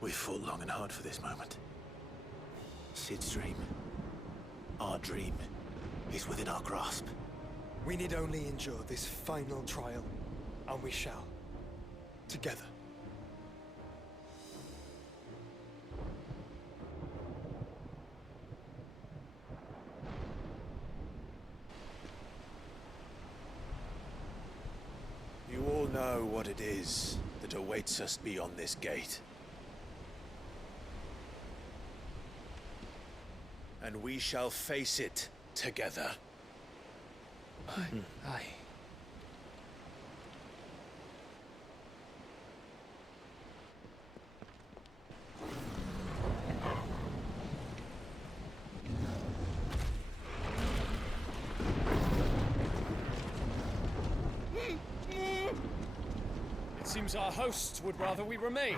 We've fought long and hard for this moment. Cid's dream, our dream, is within our grasp. We need only endure this final trial, and we shall. Together. You all know what it is that awaits us beyond this gate. And we shall face it together. Aye. It seems our hosts would rather we remain.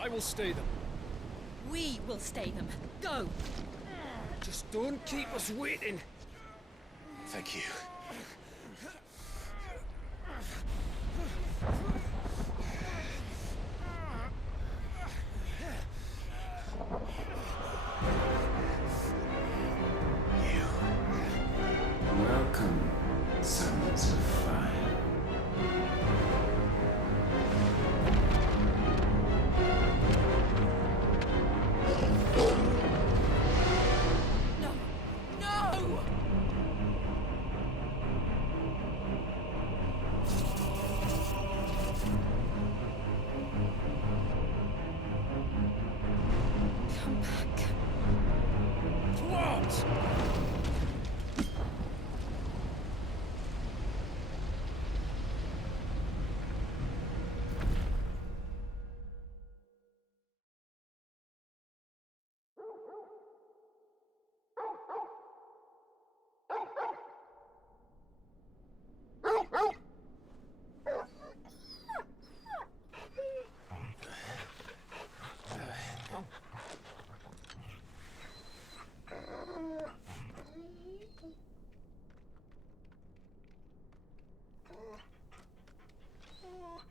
I will stay them. We will stay them. Go! Just don't keep us waiting. Thank you. Welcome, sons of fire. No! No! Come back. What?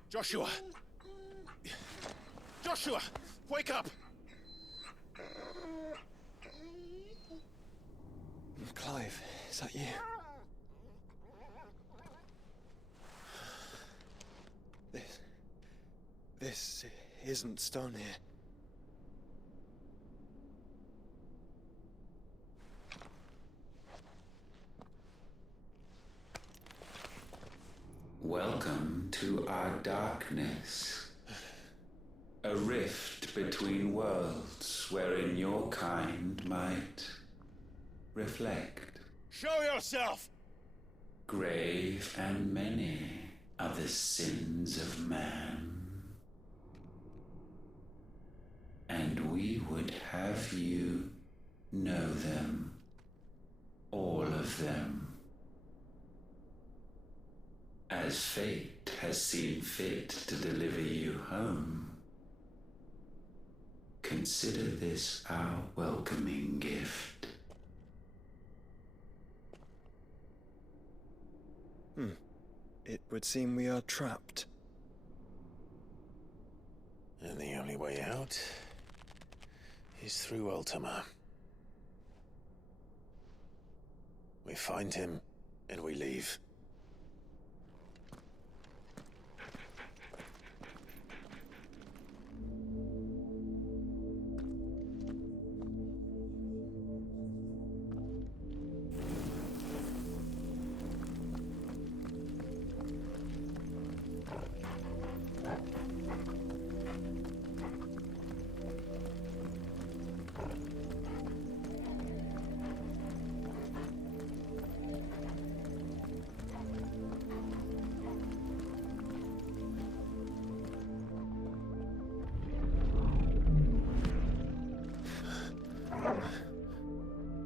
Joshua! Joshua! Wake up! Clive, is that you? This isn't stone here. Welcome to our darkness. A rift between worlds wherein your kind might reflect. Show yourself! Grave and many are the sins of man. And we would have you know them. All of them. As fate has seen fit to deliver you home, consider this our welcoming gift. It would seem we are trapped. And the only way out is through ULTIMA. We find him, and we leave.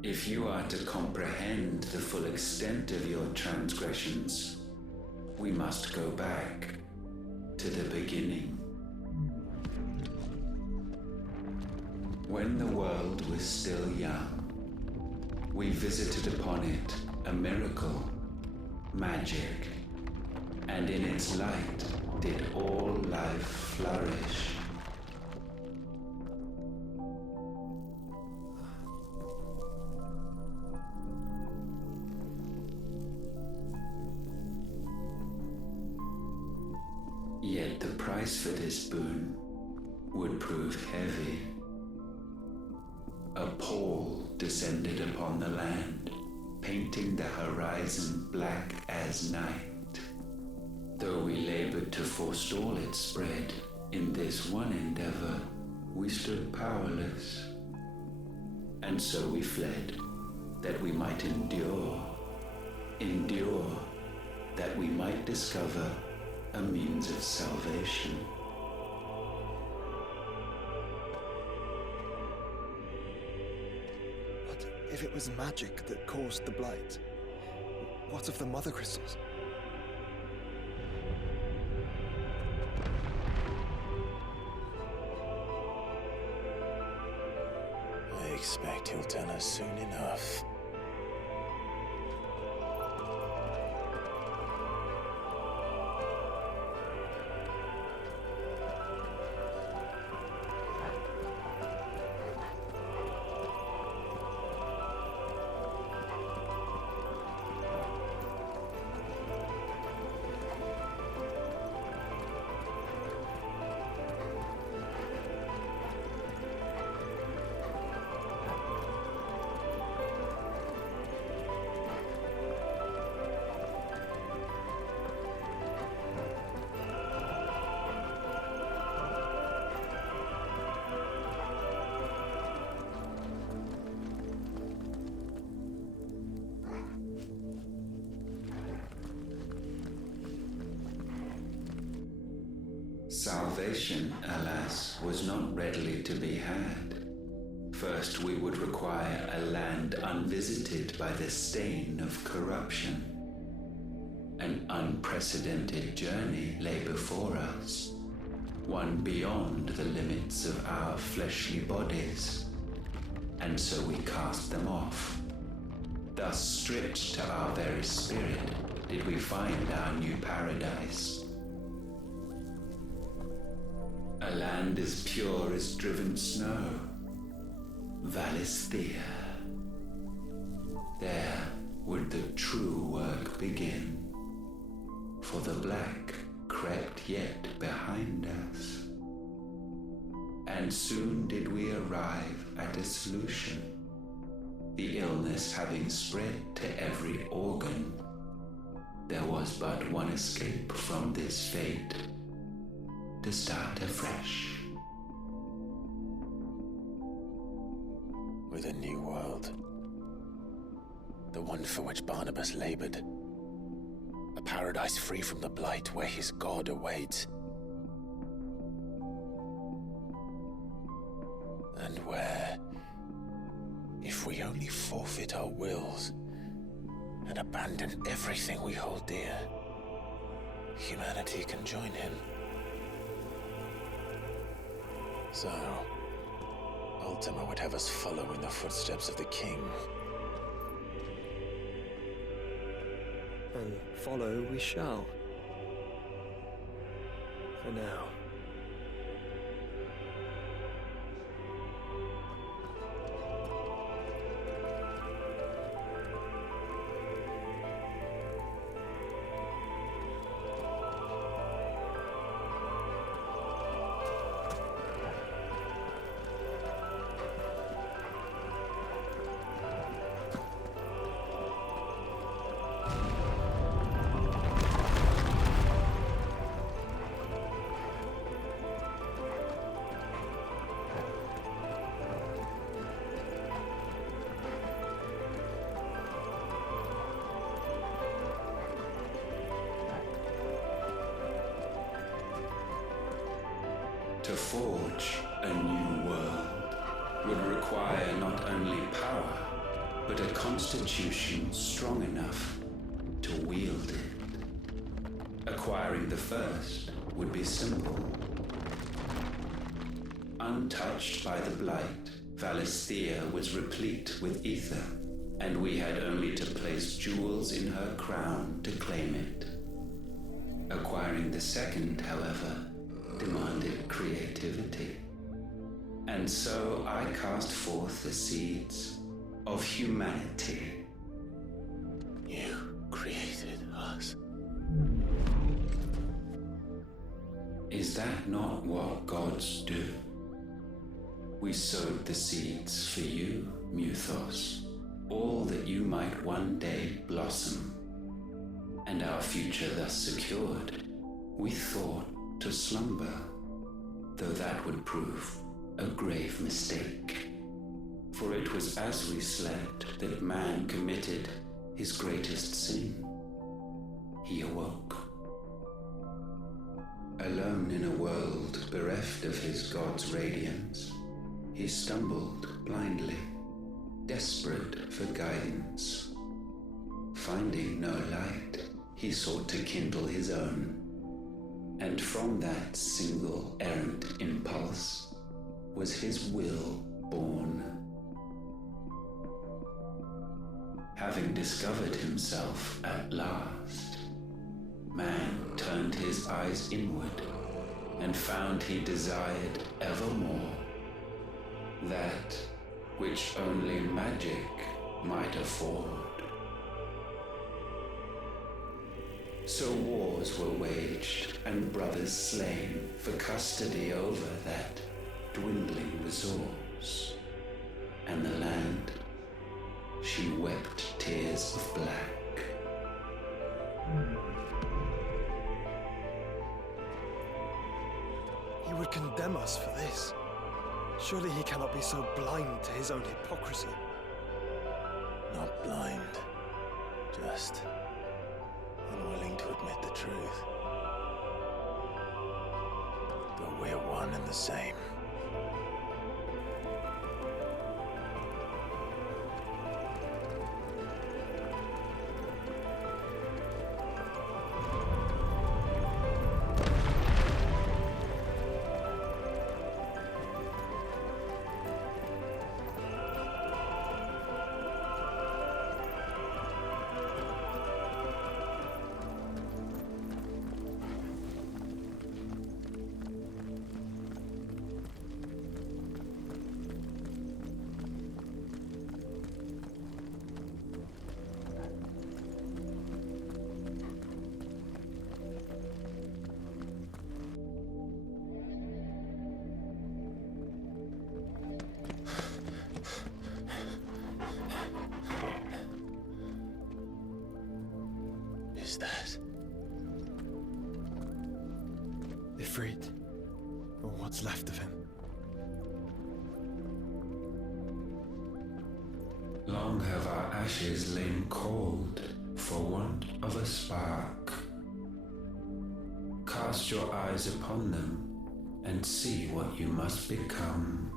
If you are to comprehend the full extent of your transgressions, we must go back to the beginning. When the world was still young, we visited upon it a miracle magic, and in its light did all life flourish. Yet the price for this boon would prove heavy. A pall descended upon the land, painting the horizon black as night. Though we labored to forestall its spread, in this one endeavor we stood powerless. And so we fled, that we might endure, that we might discover a means of salvation. But if it was magic that caused the blight, what of the Mothercrystals? I expect he'll tell us soon enough. Salvation, alas, was not readily to be had. First, we would require a land unvisited by the stain of corruption. An unprecedented journey lay before us, one beyond the limits of our fleshly bodies. And so we cast them off. Thus, stripped to our very spirit, did we find our new paradise. A land as pure as driven snow, Valisthea. There would the true work begin, for the black crept yet behind us. And soon did we arrive at a solution, the illness having spread to every organ. There was but one escape from this fate, to start afresh. With a new world. The one for which Barnabas labored. A paradise free from the blight where his God awaits. And where, if we only forfeit our wills and abandon everything we hold dear, humanity can join him. So, ULTIMA would have us follow in the footsteps of the king. And follow we shall. For now. To forge a new world would require not only power, but a constitution strong enough to wield it. Acquiring the first would be simple. Untouched by the blight, Valisthea was replete with ether and we had only to place jewels in her crown to claim it. Acquiring the second, however, demanded creativity. And so I cast forth the seeds of humanity. You created us. Is that not what gods do? We sowed the seeds for you, Muthos, all that you might one day blossom. And our future thus secured, we thought to slumber, though that would prove a grave mistake. For it was as we slept that man committed his greatest sin. He awoke. Alone in a world bereft of his god's radiance, he stumbled blindly, desperate for guidance. Finding no light, he sought to kindle his own. And from that single errant impulse was his will born. Having discovered himself at last, man turned his eyes inward and found he desired evermore that which only magic might afford. So wars were waged and brothers slain for custody over that dwindling resource, and the land, she wept tears of black. He would condemn us for this. Surely he cannot be so blind to his own hypocrisy. Not blind, just unwilling to admit the truth. But we're one and the same. Is that? Ifrit, or what's left of him. Long have our ashes lain cold for want of a spark. Cast your eyes upon them and see what you must become.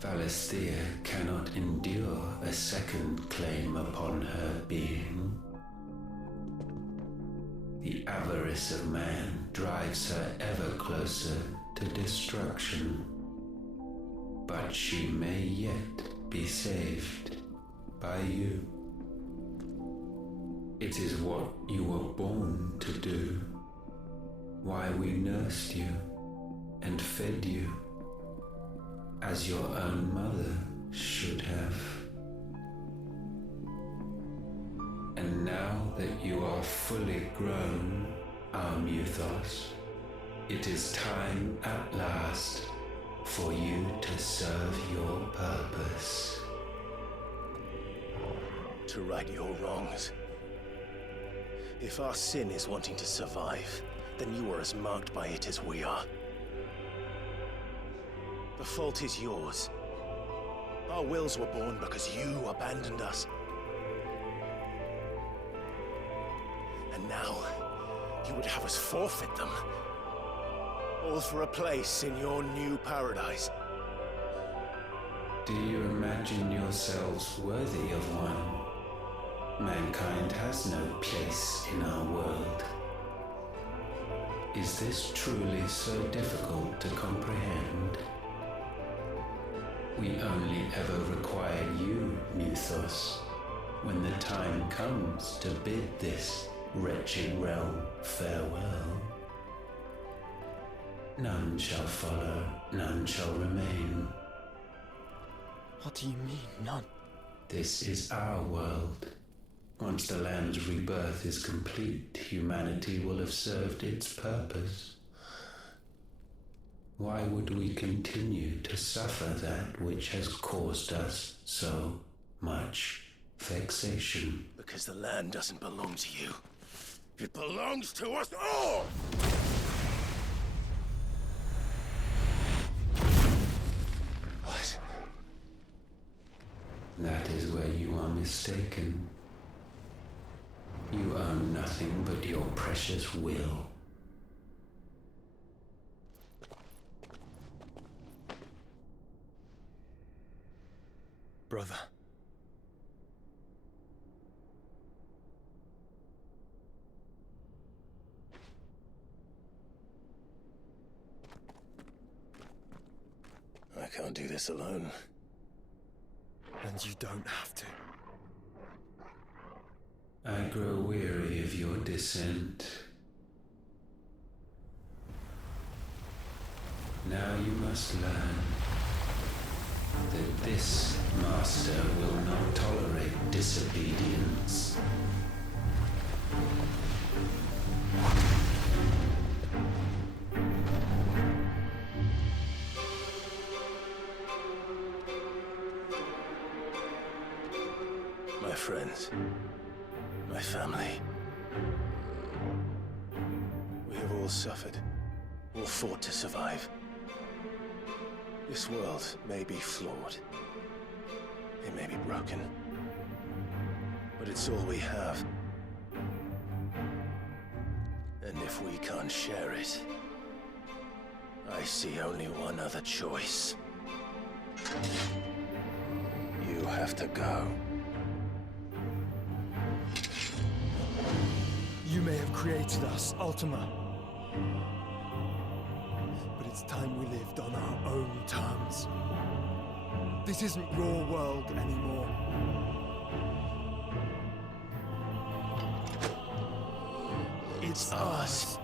Valisthea cannot endure a second claim upon her being. The avarice of man drives her ever closer to destruction. But she may yet be saved by you. It is what you were born to do, why we nursed you and fed you, as your own mother should have. And now that you are fully grown, our Muthos, it is time at last for you to serve your purpose. To right your wrongs. If our sin is wanting to survive, then you are as marked by it as we are. The fault is yours. Our wills were born because you abandoned us. And now, you would have us forfeit them. All for a place in your new paradise. Do you imagine yourselves worthy of one? Mankind has no place in our world. Is this truly so difficult to comprehend? We only ever require you, Mythos, when the time comes to bid this wretched realm farewell. None shall follow, none shall remain. What do you mean, none? This is our world. Once the land's rebirth is complete, humanity will have served its purpose. Why would we continue to suffer that which has caused us so much vexation? Because the land doesn't belong to you. It belongs to us all! What? That is where you are mistaken. You own nothing but your precious will. Brother. I can't do this alone. And you don't have to. I grow weary of your dissent. Now you must learn that this master will not tolerate disobedience. My friends, my family. We have all suffered, all fought to survive. This world may be flawed. It may be broken. But it's all we have. And if we can't share it, I see only one other choice. You have to go. You may have created us, Ultima. But it's time we lived on our own terms. This isn't your world anymore. It's ours.